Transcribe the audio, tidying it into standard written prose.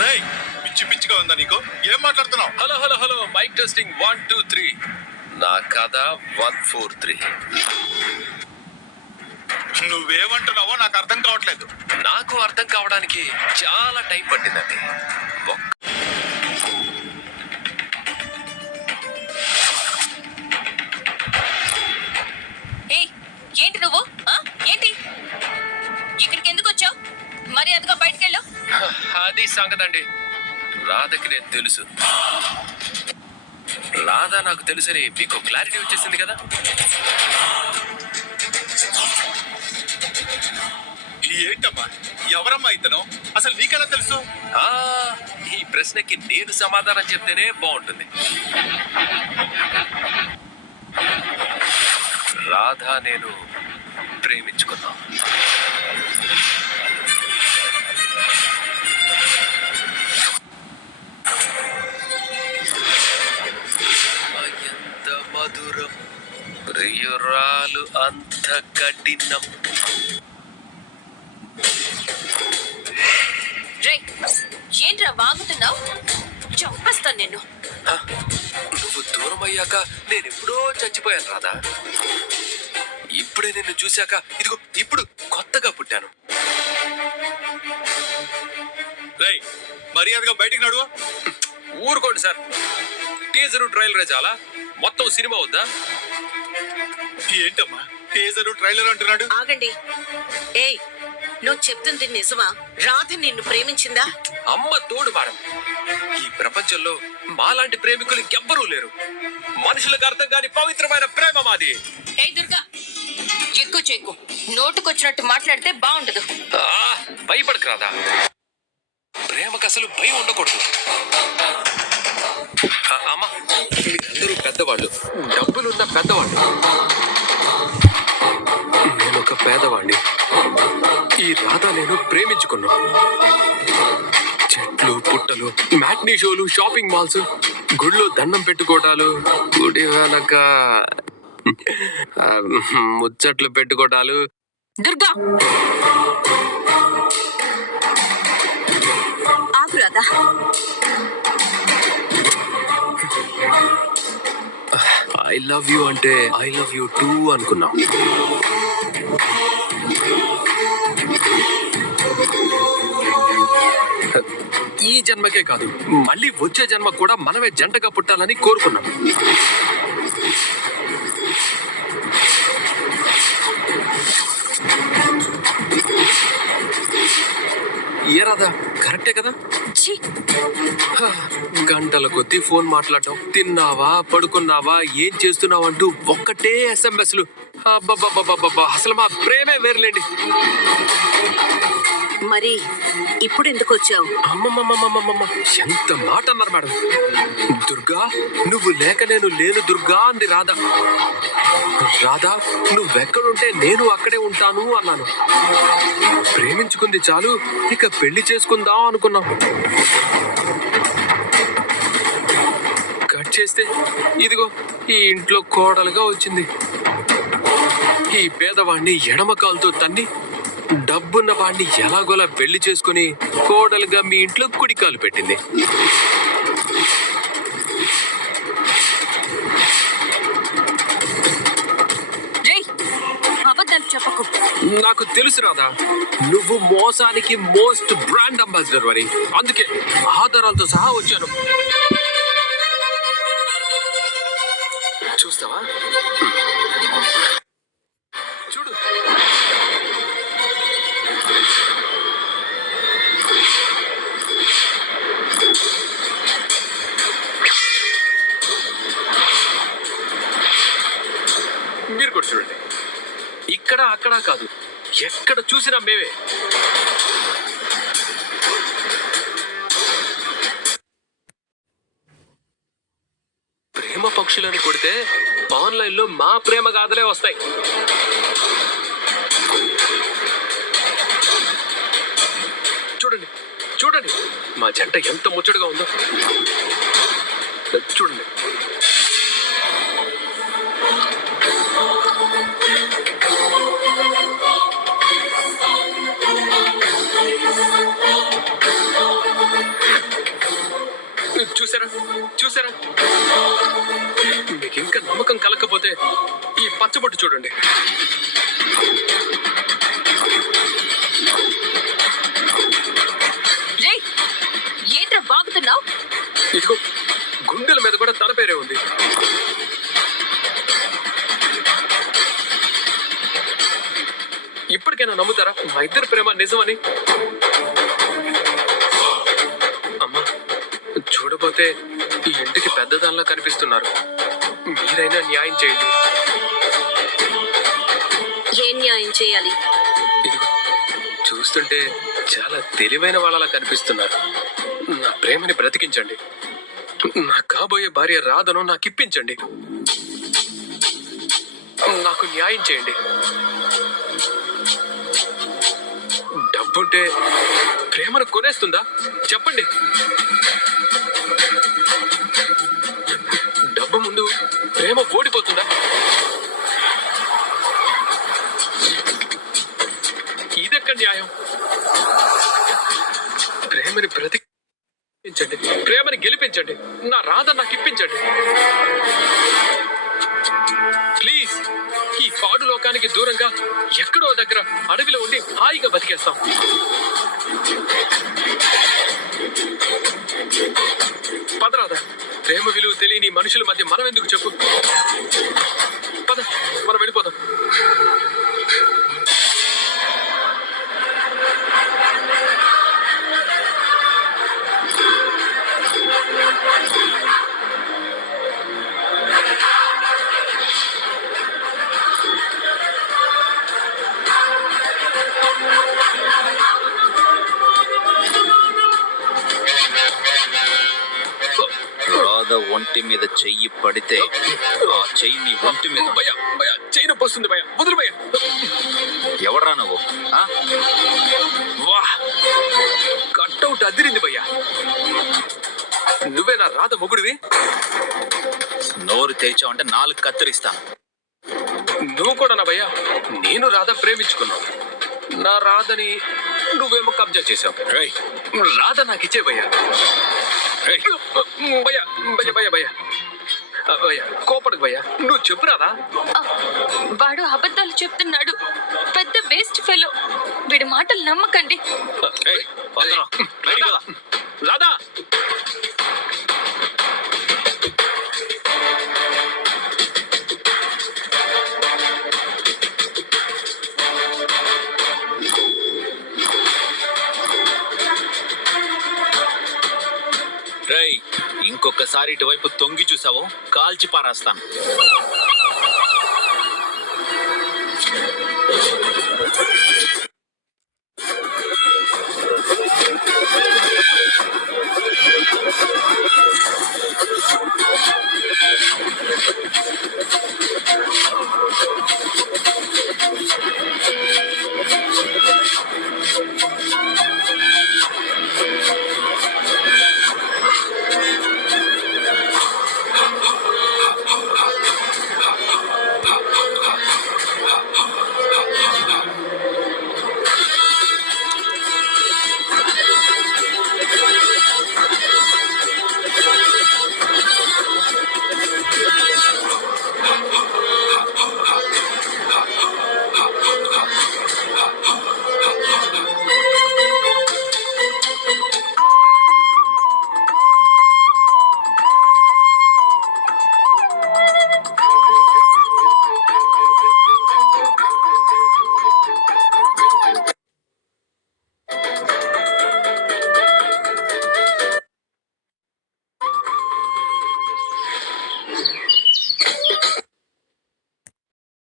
రేయ్, పిచ్చి పిచ్చిగా ఉందా నీకు? ఏం మాట్లాడుతున్నావు? Hello hello hello mic testing 1 2 3. నా కథ 143. నువ్వేమంటున్నావో నాకు అర్థం కావట్లేదు. నాకు అర్థం కావడానికి చాలా టైం పట్టిందండి. ఏంటి నువ్వు? ఏంటి ఇక్కడికి ఎందుకు వచ్చావు? మర్యాదగా బయటకెళ్ళు. అది సంగతండి. రాధకి నేను తెలుసు, రాధా నాకు తెలుసని మీకు క్లారిటీ వచ్చేసింది కదా. ఏంటమ్మా, ఎవరమ్మా ఇతను? అసలు నీకెలా తెలుసు? ఈ ప్రశ్నకి నేను సమాధానం చెప్తేనే బాగుంటుంది. రాధా నేను ప్రేమించుకున్నాం. ఎంత మధురం ప్రియురాలు అంత కఠినం. ఏంట్రా వాగుతున్నావు? చంపేస్తాను నిన్ను. నువ్వు దూరం అయ్యాక నేను ఎప్పుడో చచ్చిపోయాను రాధా. ఇప్పుడే నిన్ను చూశాక ఇదిగో ఇప్పుడు కొత్తగా పుట్టాను. రేయ్, మర్యాదగా బయటికి నడువు. ఊరుకోండి సార్, టీజరు ట్రైలరే చాలా, మొత్తం సినిమా వద్దా? ఏంటమ్మా టీజరు ట్రైలర్ అంటున్నాడు? ఆగండి. ఏయ్, నువ్వు చెప్తుంది నిజమా? రాధ నిన్ను ప్రేమించిందా? అమ్మ తోడు మేడం, ఈ ప్రపంచంలో మాలాంటి ప్రేమికులు ఇంకెవ్వరూ లేరు. మనుషులకు అర్థం కాని పవిత్రమైన ప్రేమ మాది. ఏ దుర్గా, ఎక్కువ చెక్కు, నోటుకొచ్చినట్టు మాట్లాడితే బాగుండదు. భయపడకు రాదా, ప్రేమకు అసలు భయం ఉండకూడదు. అమ్మా, మీరందరూ పెద్దవాళ్ళు, డబ్బులున్న పెద్దవాళ్ళు. నేను ఒక పేదవాణ్ణి. ఈ రాధా నేను ప్రేమించుకున్నా. చెట్లు పుట్టలు, మ్యాట్నీ షోలు, షాపింగ్ మాల్స్, గుళ్ళో దండం పెట్టుకోవటాలు, గుడి వెనక ముచ్చట్లు పెట్టుకోవటాలు. దుర్గా, ఆగు రాధా. ఐ లవ్ యూ అంటే ఐ లవ్ యూ టూ అనుకున్నా. ఈ జన్మకే కాదు, మళ్ళీ వచ్చే జన్మ కూడా మనమే జంటగా పుట్టాలని కోరుకున్నాం. ఏ రాధా, కరెక్టే కదా? గంటల కొద్దీ ఫోన్ మాట్లాడటం, తిన్నావా పడుకున్నావా ఏం చేస్తున్నావు అంటూ ఒక్కటే ఎస్ఎంఎస్లు. అసలు మా ప్రేమే వేరులేండి. మరి ఇప్పుడు ఎందుకు వచ్చావు? అమ్మమ్మమ్మమ్మమ్మమ్మ, ఎంత మాట అన్నారు మేడం. దుర్గా, నువ్వు లేక నేను లేను దుర్గా అంది రాధా. రాధా, నువ్వెక్కడుంటే నేను అక్కడే ఉంటాను అన్నాను. ప్రేమించుకుంది చాలు, ఇక పెళ్లి చేసుకుందాం అనుకున్నాం. కట్ చేస్తే ఇదిగో ఈ ఇంట్లో కోడలుగా వచ్చింది. ఈ పేదవాణ్ణి ఎడమ కాలుతో తన్ని, డబ్బున్న వాడిని ఎలాగోలా పెళ్లి చేసుకుని కోడలుగా మీ ఇంట్లో కుడికాలు పెట్టింది. అబద్ధాలు చెప్పకు. నాకు తెలుసు రాదా, నువ్వు మోసానికి మోస్ట్ బ్రాండ్ అంబాసిడర్ అని. అందుకే ఆధారాలతో సహా వచ్చాను. చూస్తావా? చూడు. మీరు కూడా చూడండి. ఇక్కడ అక్కడ కాదు, ఎక్కడ చూసినా మేమే. ప్రేమ పక్షులను కొడితే ఆన్లైన్ లో మా ప్రేమ గాథలే వస్తాయి. చూడండి చూడండి, మా జంట ఎంత ముచ్చటగా ఉందో. చూడండి. చూసారా చూసారా? మీకు ఇంకా నమ్మకం కలగకపోతే ఈ పచ్చబొట్టు చూడండి. రేయ్, ఏంట్రా బాగుతున్నావు? ఇదిగో గుండెల మీద కూడా తన పేరే ఉంది. ఇప్పటికైనా నమ్ముతారా మా ఇద్దరి ప్రేమ నిజమని? అమ్మా, చూడబోతే ఈ ఇంటికి పెద్దదానిలా కనిపిస్తున్నారు. మీరైనా న్యాయం చేయండి. ఏం న్యాయం చేయాలి? ఇదిగో చూస్తుంటే చాలా తెలివైన వాళ్ళలా కనిపిస్తున్నారు. నా ప్రేమని బ్రతికించండి. నా కాబోయే భార్య రాధను నాకు ఇప్పించండి. నాకు న్యాయం చేయండి. డబ్బుంటే ప్రేమను కొనేస్తుందా చెప్పండి. డబ్బు ముందు ప్రేమ ఓడిపోతుందా? ఇదెక్కడ న్యాయం? ప్రేమని బ్రతికించండి, ప్రేమని గెలిపించండి. నా రాధ నాకు ఇప్పించండి ప్లీజ్. ఈ పాడు లోకానికి దూరంగా ఎక్కడో దగ్గర అడవిలో ఉండి హాయిగా బతికేస్తాం. పదరాదా, ప్రేమ విలువ తెలియని మనుషుల మధ్య మనం ఎందుకు చెప్పు. పద, మనం వెళ్ళిపోదాం. రాధ ఒంటి మీద చెయ్యి పడితే ఆ చెయ్యి నీ ఒంటి మీద. భయ భయ చెయ్యి నొప్పి వస్తుంది. భయ వదులు భయ. ఎవడ్రా నువ్వు? ఆ? వా, కట్అవుట్ అదిరింది భయ్యా. నువ్వే నా రాధ మొగుడివి? నోరు తెరిచావంటే నాలుగు కత్తిరిస్తాను. నువ్వు కూడా నా భయ్యా. నేను రాధ ప్రేమించుకున్నావు. నా రాధని నువ్వేమో కబ్జా చేసావు. రేయ్, రాధ నాకు ఇచ్చే భయ్యా. రేయ్, భయ్యా భయ్యా భయ్యా భయ్యా భయ్యా కోపడకు భయ్యా. నువ్వు చెప్పు రాధా. ఆ, వాడు అబద్ధాలు చెప్తున్నాడు. పెద్ద వేస్ట్ ఫెలో. వీడి మాటలు నమ్మకండి. రేయ్, వదలరా. బయటికి పద. రాధా, రేయ్, ఇంకొకసారి ఇటువైపు తొంగి చూసావో కాల్చి పారేస్తాను.